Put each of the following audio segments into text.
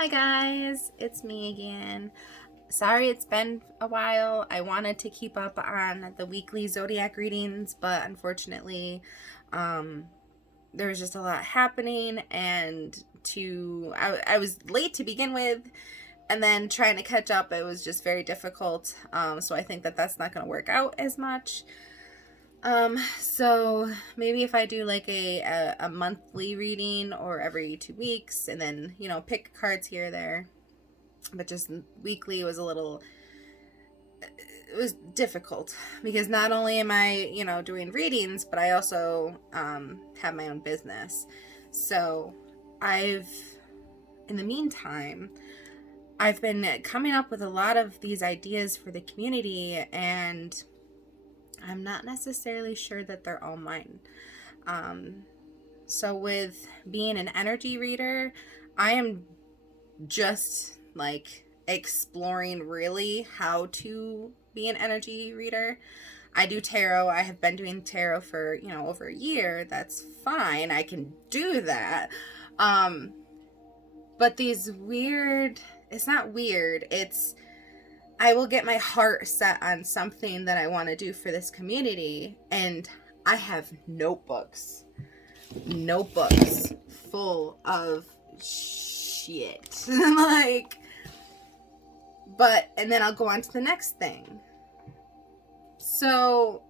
Hi guys, it's me again. Sorry it's been a while. I wanted to keep up on the weekly zodiac readings, but unfortunately, um, there was just a lot happening, and I was late to begin with, and then trying to catch up, it was just very difficult. So I think that that's not going to work out as much. So maybe if I do like a monthly reading or every 2 weeks, and then pick cards here or there, but just weekly was it was difficult because not only am I doing readings, but I also have my own business. So I've in the meantime I've been coming up with a lot of these ideas for the community, and I'm not necessarily sure that they're all mine. Um, so with being an energy reader, I am just like exploring really how to be an energy reader. I do tarot. I have been doing tarot for, over a year. That's fine. I can do that. Um, but it's not weird. I will get my heart set on something that I want to do for this community, and I have notebooks full of shit. Like, and then I'll go on to the next thing. So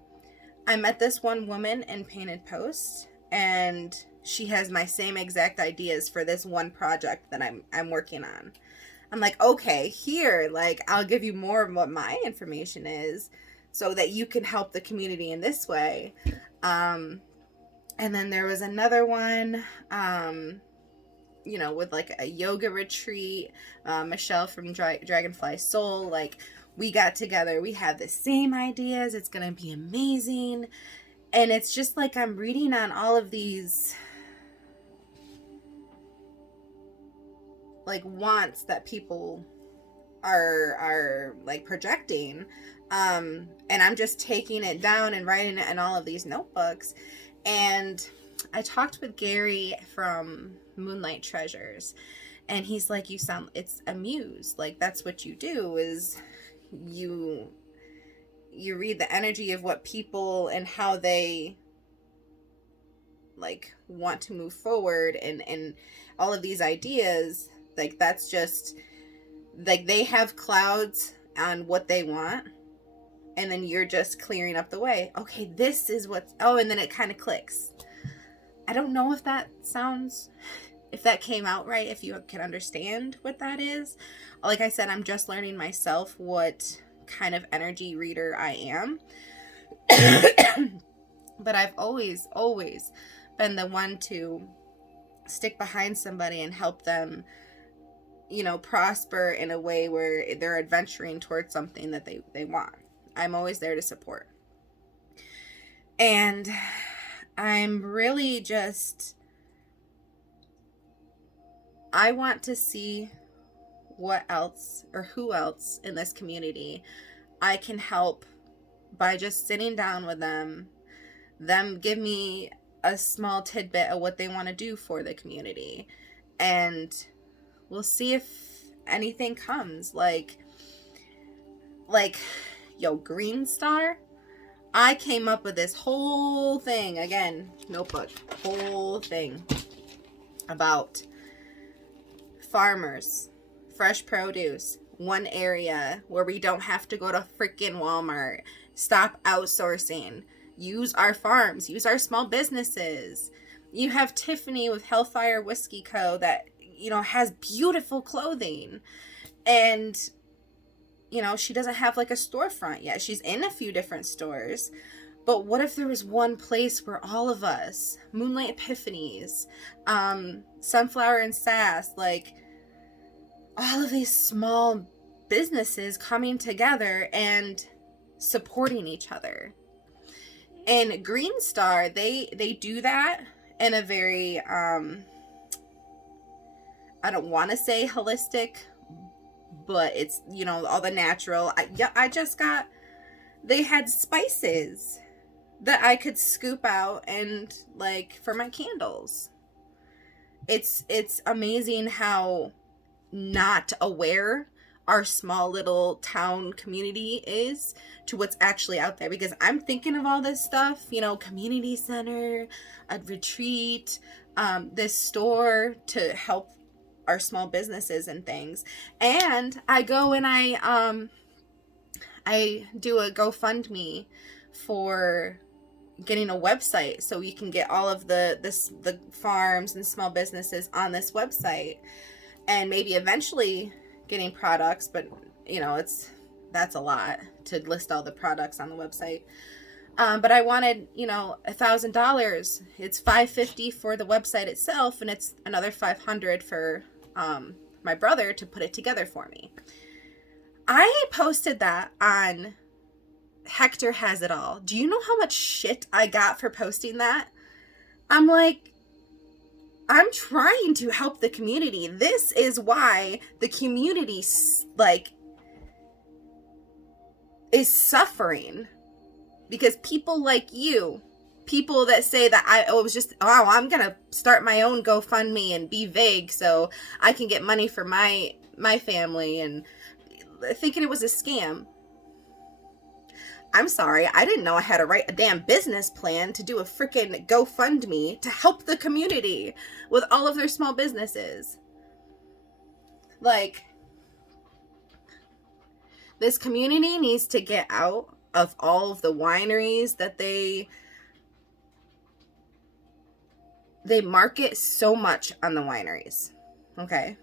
I met this one woman in Painted Post, and she has my same exact ideas for this one project that I'm working on. I'm like, okay, here, like, I'll give you more of what my information is so that you can help the community in this way. And then there was another one, with like a yoga retreat. Michelle from Dragonfly Soul, like, we got together. We have the same ideas. It's going to be amazing. And it's just like I'm reading on all of these like wants that people are like projecting, and I'm just taking it down and writing it in all of these notebooks. And I talked with Gary from Moonlight Treasures, and he's like, it's a muse, like that's what you do, is you read the energy of what people and how they like want to move forward, and all of these ideas, like that's just like they have clouds on what they want, and then you're just clearing up the way. Okay, this is and then it kind of clicks. I don't know if that came out right, if you can understand what that is. Like I said, I'm just learning myself what kind of energy reader I am. But I've always been the one to stick behind somebody and help them prosper in a way where they're adventuring towards something that they want. I'm always there to support. And I'm really I want to see what else or who else in this community I can help by just sitting down with them give me a small tidbit of what they want to do for the community, and we'll see if anything comes. Like Green Star, I came up with this whole thing, again, notebook, whole thing about farmers, fresh produce, one area where we don't have to go to freaking Walmart, stop outsourcing, use our farms, use our small businesses. You have Tiffany with Hellfire Whiskey Co. that has beautiful clothing, and she doesn't have like a storefront yet. She's in a few different stores, but what if there was one place where all of us, Moonlight Epiphanies, Sunflower and Sass, like all of these small businesses coming together and supporting each other. And Green Star, they do that in a very I don't want to say holistic, but it's all the natural. They had spices that I could scoop out and like for my candles. It's amazing how not aware our small little town community is to what's actually out there. Because I'm thinking of all this stuff, you know, community center, a retreat, this store to help our small businesses and things. And I go and I do a GoFundMe for getting a website so you can get all of the farms and small businesses on this website, and maybe eventually getting products, but you know, that's a lot to list all the products on the website. But I wanted, you know, $1,000. It's $550 for the website itself, and it's another $500 for my brother to put it together for me. I posted that on Hector Has It All. Do you know how much shit I got for posting that? I'm like, I'm trying to help the community. This is why the community, like, is suffering. Because people like you, people that say that I'm going to start my own GoFundMe and be vague so I can get money for my family, and thinking it was a scam. I'm sorry, I didn't know I had to write a damn business plan to do a freaking GoFundMe to help the community with all of their small businesses. Like, this community needs to get out of all of the wineries that they market so much on the wineries. Okay?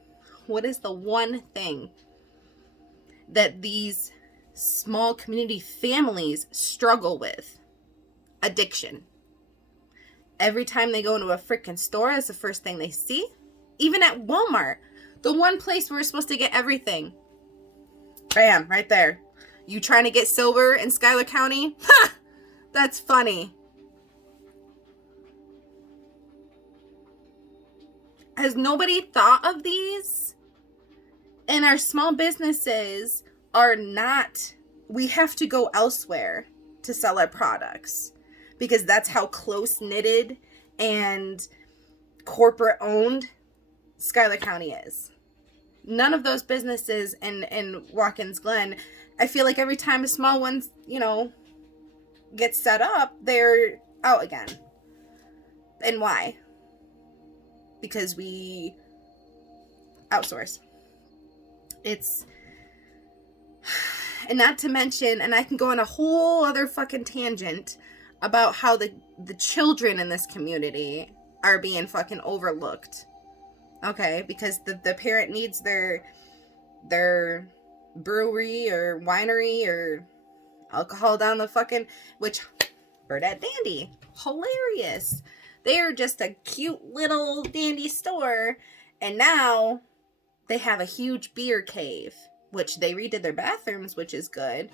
What is the one thing that these small community families struggle with? Addiction. Every time they go into a freaking store, it's the first thing they see. Even at Walmart, the one place where we're supposed to get everything. Bam, right there. You trying to get silver in Schuyler County? Ha! That's funny. Has nobody thought of these? And our small businesses are not, we have to go elsewhere to sell our products because that's how close knitted and corporate owned Schuyler County is. None of those businesses in Watkins Glen, I feel like every time a small one, you know, gets set up, they're out again. And why? Because we outsource. And not to mention, and I can go on a whole other fucking tangent about how the children in this community are being fucking overlooked. Okay, because the parent needs their brewery or winery or alcohol down the fucking, which, Burdette Dandy, hilarious. They are just a cute little dandy store, and now they have a huge beer cave, which they redid their bathrooms, which is good,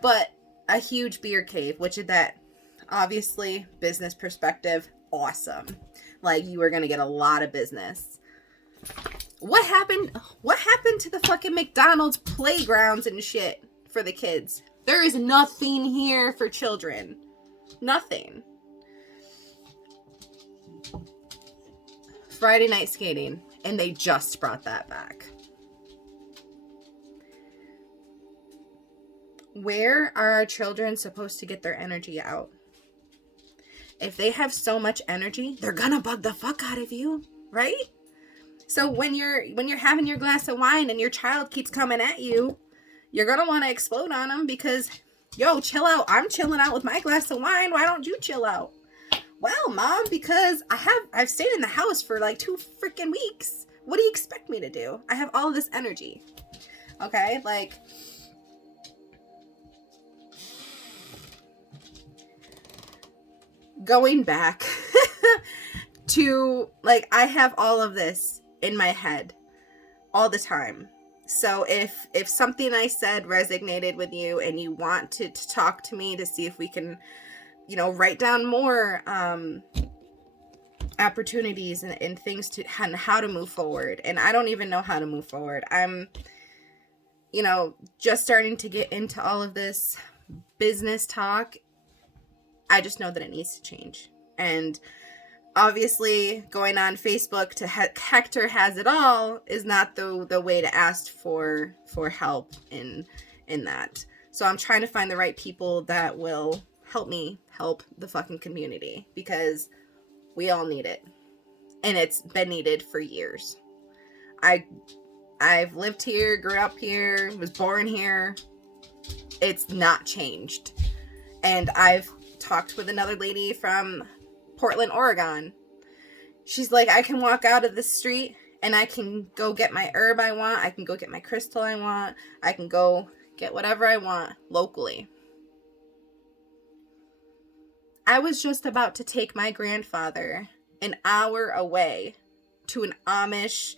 but a huge beer cave, which is that, obviously, business perspective, awesome. Like, you are going to get a lot of business. What happened to the fucking McDonald's playgrounds and shit for the kids? There is nothing here for children. Nothing. Friday night skating, and they just brought that back. Where are our children supposed to get their energy out? If they have so much energy, they're gonna bug the fuck out of you, right? So when you're having your glass of wine and your child keeps coming at you, you're gonna want to explode on them because, yo, chill out. I'm chilling out with my glass of wine. Why don't you chill out? Well, Mom, because I've stayed in the house for like 2 freaking weeks. What do you expect me to do? I have all this energy. Okay, like, going back to, like, I have all of this in my head all the time. So if something I said resonated with you and you want to talk to me to see if we can, you know, write down more opportunities and things to and how to move forward. And I don't even know how to move forward. I'm, you know, just starting to get into all of this business talk. I just know that it needs to change. And obviously going on Facebook to Hector Has It All is not the way to ask for help in that. So I'm trying to find the right people that will help me help the fucking community, because we all need it. And it's been needed for years. I've lived here, grew up here, was born here. It's not changed. And I've talked with another lady from Portland, Oregon. She's like, I can walk out of the street and I can go get my herb I want. I can go get my crystal I want. I can go get whatever I want locally. I was just about to take my grandfather an hour away to an Amish,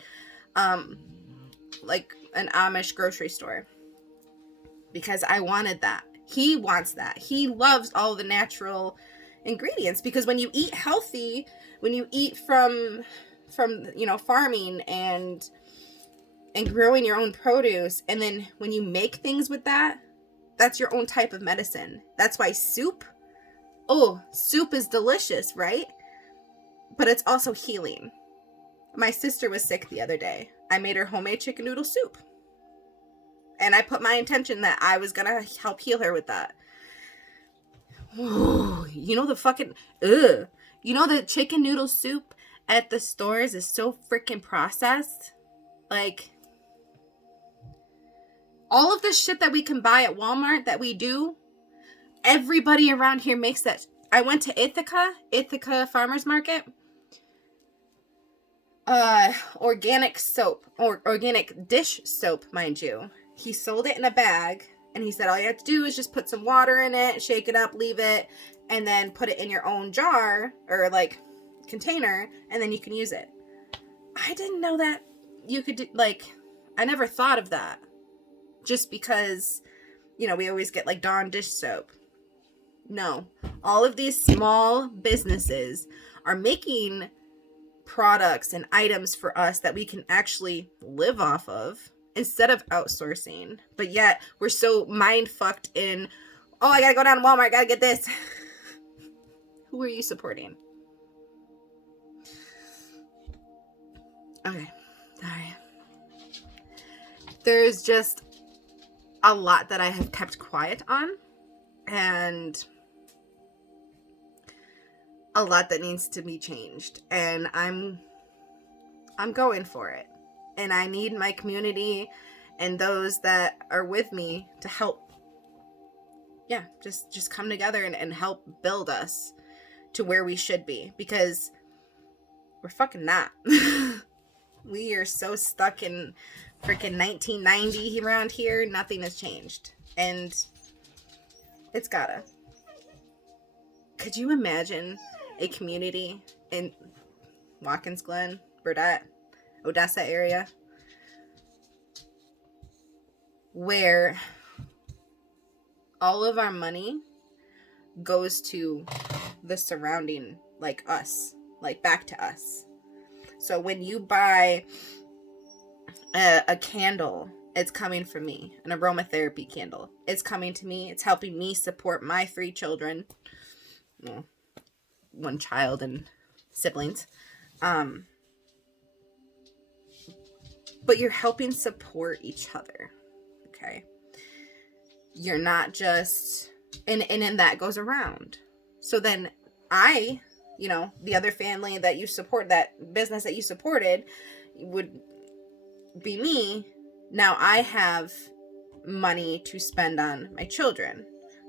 like an Amish grocery store, because I wanted that. He wants that. He loves all the natural ingredients, because when you eat healthy, when you eat from farming and growing your own produce, and then when you make things with that, that's your own type of medicine. That's why soup is delicious, right? But it's also healing. My sister was sick the other day. I made her homemade chicken noodle soup. And I put my intention that I was going to help heal her with that. Ooh, the chicken noodle soup at the stores is so freaking processed. Like, all of the shit that we can buy at Walmart that we do, everybody around here makes that. I went to Ithaca Farmers Market. Organic soap, or organic dish soap, mind you. He sold it in a bag, and he said all you have to do is just put some water in it, shake it up, leave it, and then put it in your own jar, or like container, and then you can use it. I didn't know that you could do, I never thought of that. Just because, we always get like Dawn dish soap. No. All of these small businesses are making products and items for us that we can actually live off of instead of outsourcing. But yet we're so mind fucked in, I gotta go down to Walmart, I gotta get this. Who are you supporting? Okay. Sorry. There's just a lot that I have kept quiet on, and a lot that needs to be changed, and I'm going for it. And I need my community and those that are with me to help, just come together and help build us to where we should be, because we're fucking not. We are so stuck in freaking 1990 around here. Nothing has changed, and it's gotta. Could you imagine a community in Watkins Glen, Burdett, Odessa area, where all of our money goes to the surrounding, like us, like back to us? So when you buy a candle, it's coming from me. An aromatherapy candle. It's coming to me. It's helping me support my 3 children. Well, 1 child and siblings. But you're helping support each other. Okay? You're not just... And then that goes around. So then the other family that you support, that business that you supported, would be me. Now I have money to spend on my children.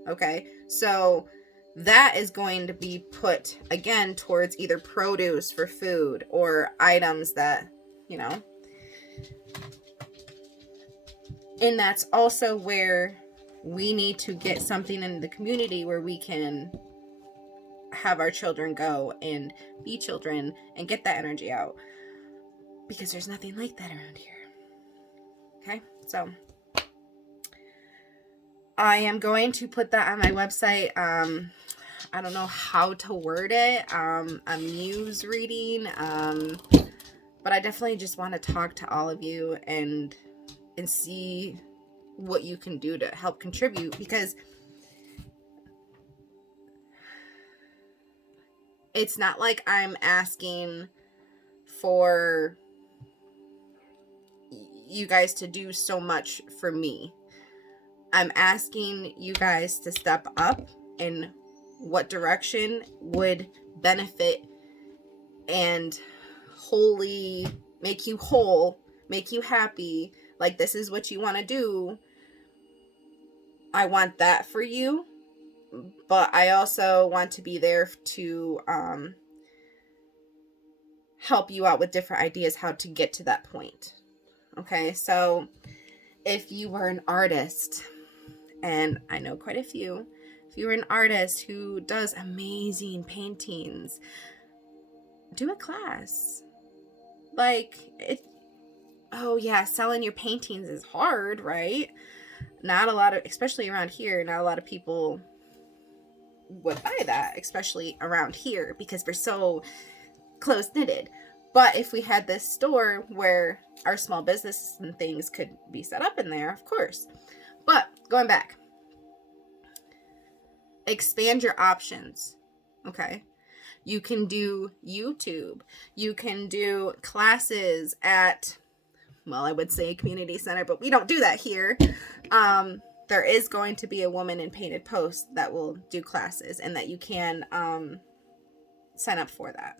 Okay? So that is going to be put again towards either produce for food or items that, and that's also where we need to get something in the community where we can have our children go and be children and get that energy out, because there's nothing like that around here. Okay, so I am going to put that on my website. I don't know how to word it. A muse reading. But I definitely just want to talk to all of you and see what you can do to help contribute, because it's not like I'm asking for you guys to do so much for me. I'm asking you guys to step up in what direction would benefit and wholly make you whole, make you happy. Like, this is what you want to do. I want that for you. But I also want to be there to help you out with different ideas how to get to that point. Okay, so if you were an artist, and I know quite a few, if you were an artist who does amazing paintings, do a class. Like, oh yeah, selling your paintings is hard, right? Not a lot of, especially around here, not a lot of people would buy that, especially around here, because we're so close knitted. But if we had this store where our small businesses and things could be set up in there, of course. But going back, expand your options. Okay, you can do YouTube, you can do classes at, well, I would say a community center, but we don't do that here. There is going to be a woman in Painted Post that will do classes, and that you can sign up for that.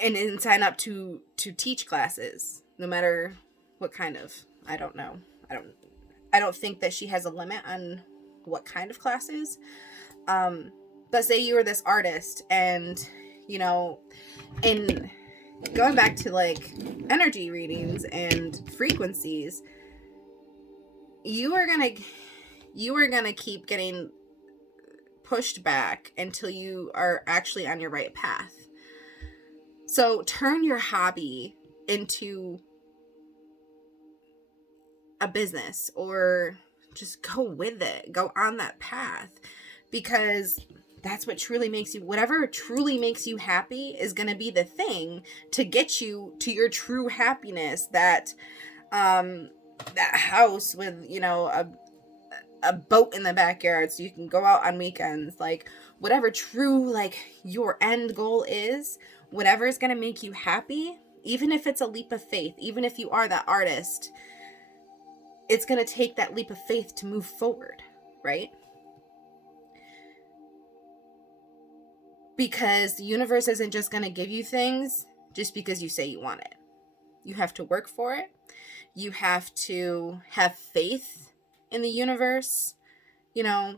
And sign up to teach classes, no matter what kind of, I don't know. I don't think that she has a limit on what kind of classes. But say you were this artist, and, you know, in going back to like energy readings and frequencies, you are gonna keep getting pushed back until you are actually on your right path. So turn your hobby into a business, or just go with it. Go on that path, because that's what truly makes you, whatever truly makes you happy is going to be the thing to get you to your true happiness. That house with, you know, a boat in the backyard so you can go out on weekends. Like, whatever true, like, your end goal is, whatever is going to make you happy, even if it's a leap of faith, even if you are that artist, it's going to take that leap of faith to move forward, right? Because the universe isn't just going to give you things just because you say you want it. You have to work for it. You have to have faith in the universe, you know,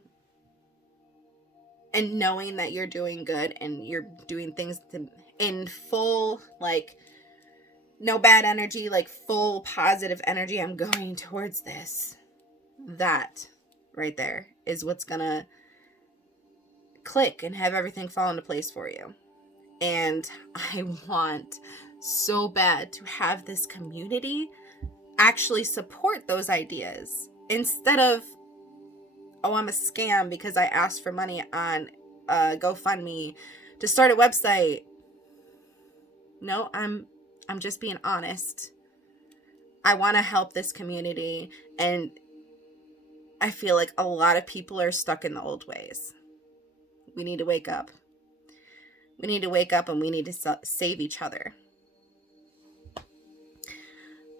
and knowing that you're doing good and you're doing things in full, like, no bad energy, like full positive energy. I'm going towards this. That right there is what's gonna click and have everything fall into place for you. And I want so bad to have this community actually support those ideas, instead of, oh, I'm a scam because I asked for money on GoFundMe to start a website. No, I'm just being honest. I want to help this community, and I feel like a lot of people are stuck in the old ways. We need to wake up. We need to wake up, and we need to save each other.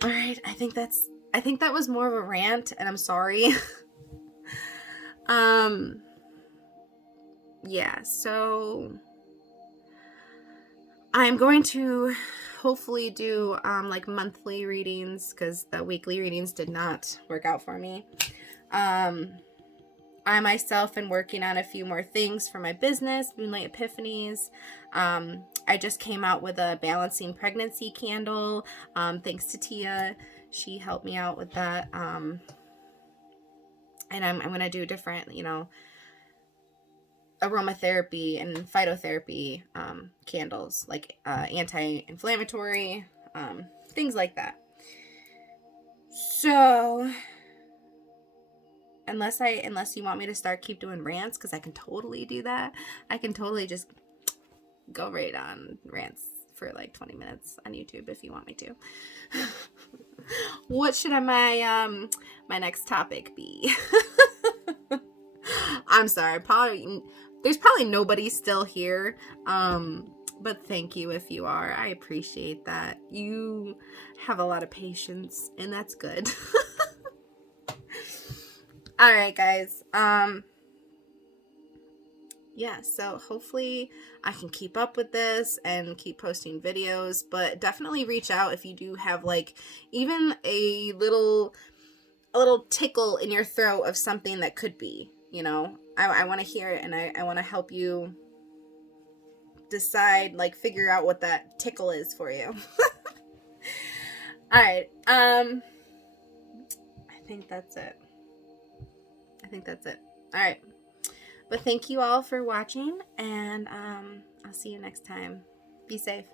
All right, I think that was more of a rant, and I'm sorry. Yeah, so I'm going to hopefully do like monthly readings, because the weekly readings did not work out for me. I myself am working on a few more things for my business, Moonlight Epiphanies. I just came out with a balancing pregnancy candle. Thanks to Tia. She helped me out with that. And I'm going to do different, you know, aromatherapy and phytotherapy candles, like anti-inflammatory, things like that. So unless you want me to keep doing rants, because I can totally do that. I can totally just go right on rants for like 20 minutes on YouTube if you want me to. What should my next topic be? I'm sorry, probably There's probably nobody still here. But thank you if you are. I appreciate that. You have a lot of patience, and that's good. All right, guys. Yeah, so hopefully I can keep up with this and keep posting videos, but definitely reach out if you do have like even a little tickle in your throat of something that could be, you know. I want to hear it, and I want to help you decide, like, figure out what that tickle is for you. All right. I think that's it. All right. But thank you all for watching, and I'll see you next time. Be safe.